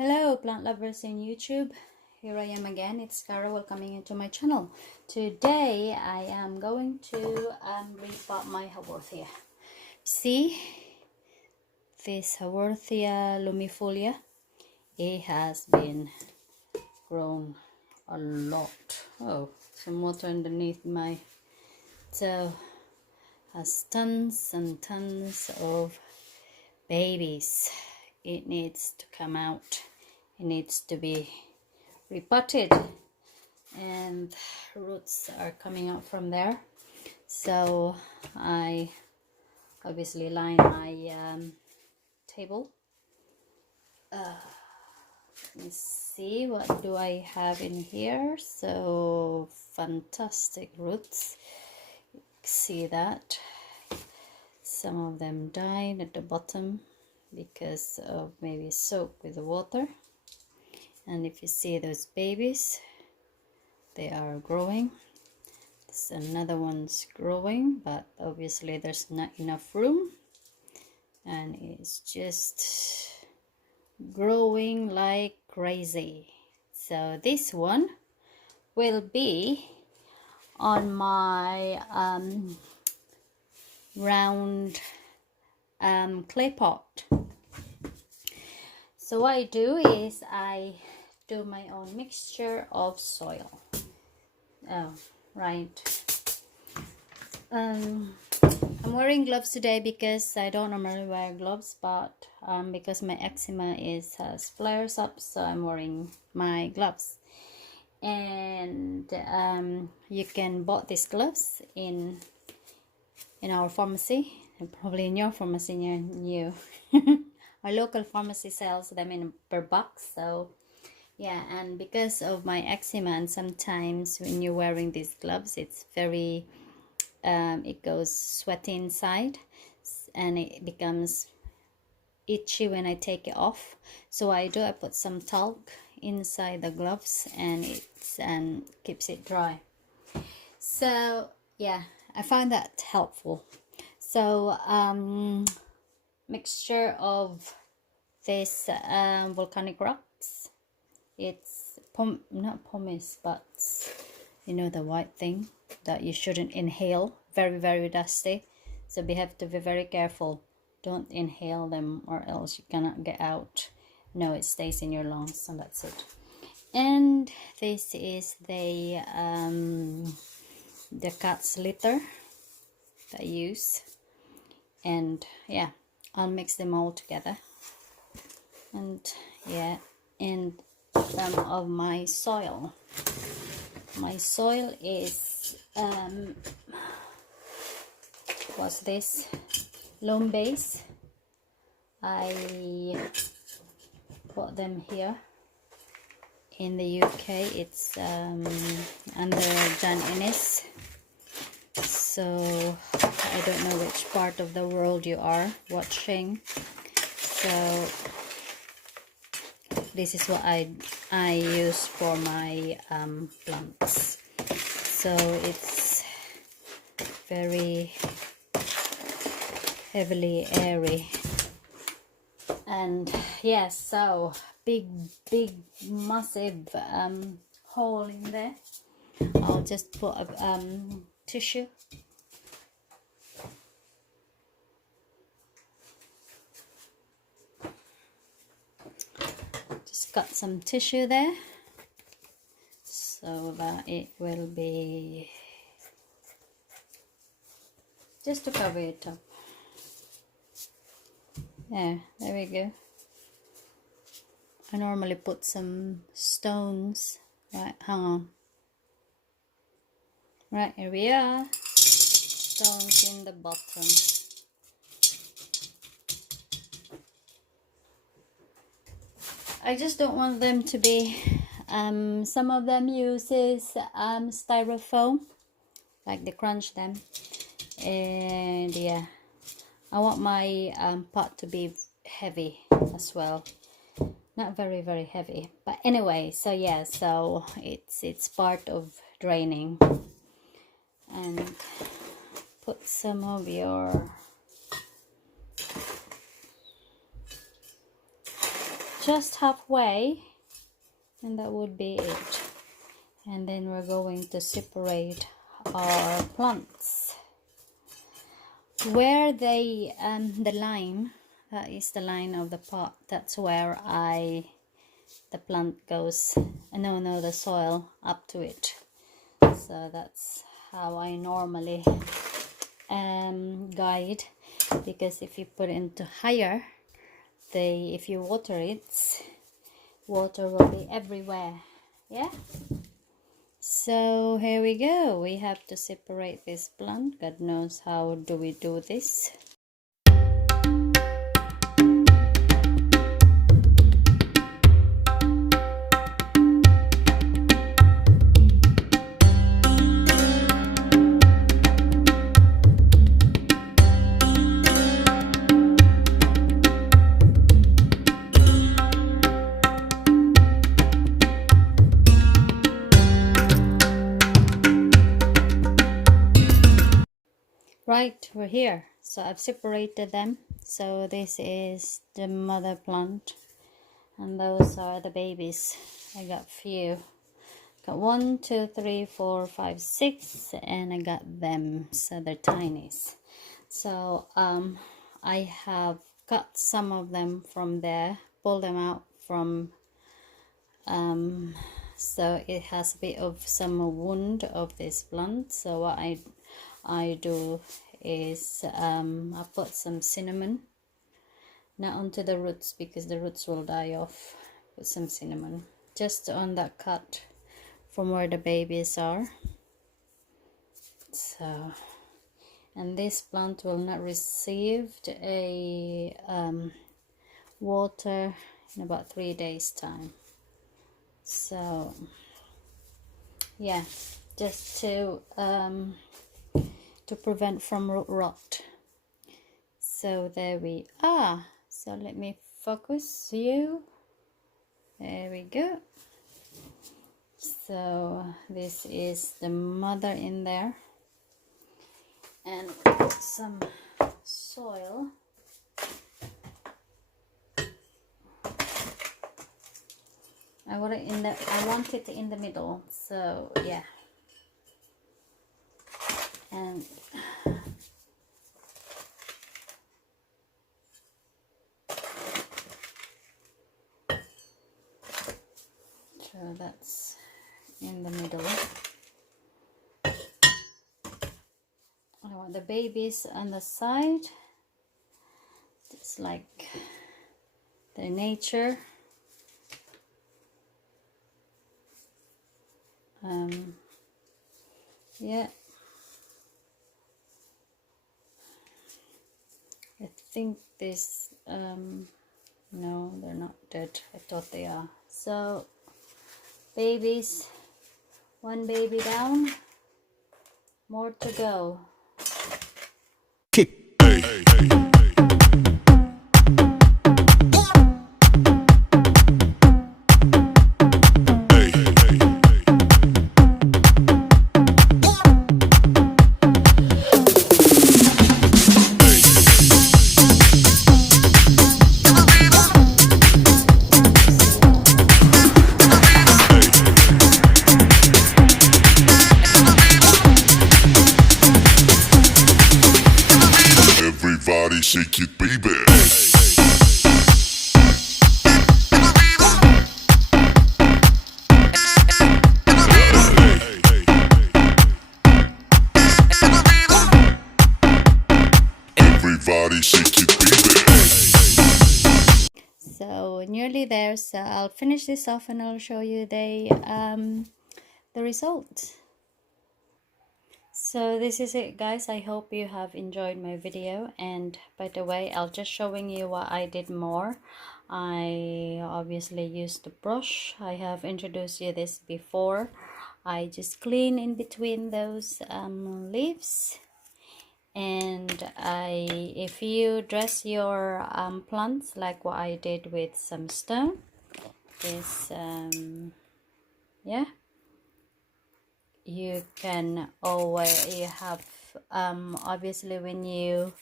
Hello plant lovers in YouTube, here I am again, it's Cara welcoming into my channel. Today I am going to repot my Haworthia. See this Haworthia Limifolia, it has been grown a lot. Oh, some water underneath my toe. Has tons and tons of babies. It needs to come out. It needs to be repotted, and roots are coming out from there. So I obviously line my table. Let me see, what do I have in here? So fantastic roots. See that some of them died at the bottom because of maybe soak with the water. And if you see those babies, they are growing. There's another one's growing, but obviously there's not enough room, and it's just growing like crazy. So this one will be on my round clay pot. So what I do is I do my own mixture of soil. Oh, right. I'm wearing gloves today because I don't normally wear gloves, but because my eczema has flares up, so I'm wearing my gloves. And you can buy these gloves in our pharmacy, and probably in your pharmacy near you. Our local pharmacy sells them in per box. So yeah, and because of my eczema, and sometimes when you're wearing these gloves, it's very it goes sweaty inside, and it becomes itchy when I take it off. So I put some talc inside the gloves, and it's keeps it dry. So yeah, I find that helpful. So mixture of this volcanic rocks. It's not pumice, but you know, the white thing that you shouldn't inhale. Very, very dusty. So we have to be very careful. Don't inhale them, or else you cannot get out. No, it stays in your lungs, and that's it. And this is the cat's litter that I use. And yeah, I'll mix them all together. And yeah, and some of my soil. My soil is what's this? Loam base. I bought them here in the UK. It's under John Ennis. So I don't know which part of the world you are watching. So this is what I use for my plants. So it's very heavily airy, and yes, so big massive hole in there. I'll just put a tissue. Just got some tissue there so that it will be just to cover it up. Yeah, there we go. I normally put some stones. Right, hang on. Right, here we are. Stones in the bottom. I just don't want them to be some of them uses styrofoam, like they crunch them. And yeah, I want my pot to be heavy as well. Not very, very heavy, but anyway, so yeah, so it's part of draining. And put some of your just halfway, and that would be it. And then we're going to separate our plants. Where they the line, that is the line of the pot, that's where the plant goes, no, the soil up to it. So that's how I normally guide, because if you put it into higher, if you water it, water will be everywhere. Yeah, so here we go. We have to separate this plant. God knows how do we do this. Right, we're here. So I've separated them. So this is the mother plant, and those are the babies. I got few. Got 1, 2, 3, 4, 5, 6, and I got them. So they're tiny. So I have cut some of them from there, pulled them out from. So it has a bit of some wound of this plant. So what I do is I put some cinnamon, not onto the roots because the roots will die off. Put some cinnamon just on that cut from where the babies are. So, and this plant will not receive a water in about 3 days time. So yeah, just to prevent from root rot. So there we are. So let me focus you. There we go. So this is the mother in there, and some soil. I want it in the middle. So yeah. And so that's in the middle. I want the babies on the side, just like the nature. Yeah, I think this no, they're not dead. I thought they are. So babies, one baby down, more to go. Kick. Everybody shake it, baby. Everybody shake it, baby. So nearly there. So I'll finish this off and I'll show you the result. So this is it, guys. I hope you have enjoyed my video. And by the way, I'll just showing you what I did more. I obviously used the brush. I have introduced you this before. I just clean in between those leaves. And if you dress your plants like what I did with some stone, is yeah, you can always, you have obviously when you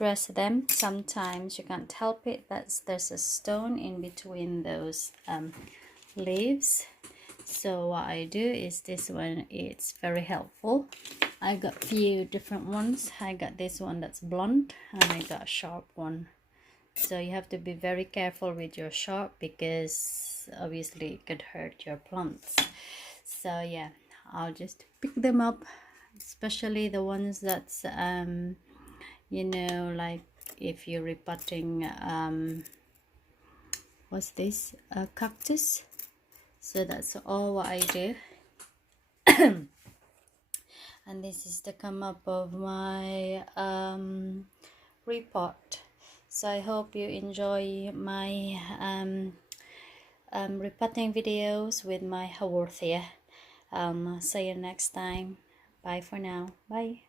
stress them. Sometimes you can't help it, there's a stone in between those leaves. So what I do is this one, it's very helpful. I got few different ones. I got this one that's blunt, and I got a sharp one. So you have to be very careful with your sharp, because obviously it could hurt your plants. So yeah, I'll just pick them up, especially the ones that's you know, like if you're repotting what's this, a cactus. So that's all what I do. And this is the come up of my repot. So I hope you enjoy my repotting videos with my Haworthia. See you next time. Bye for now. Bye.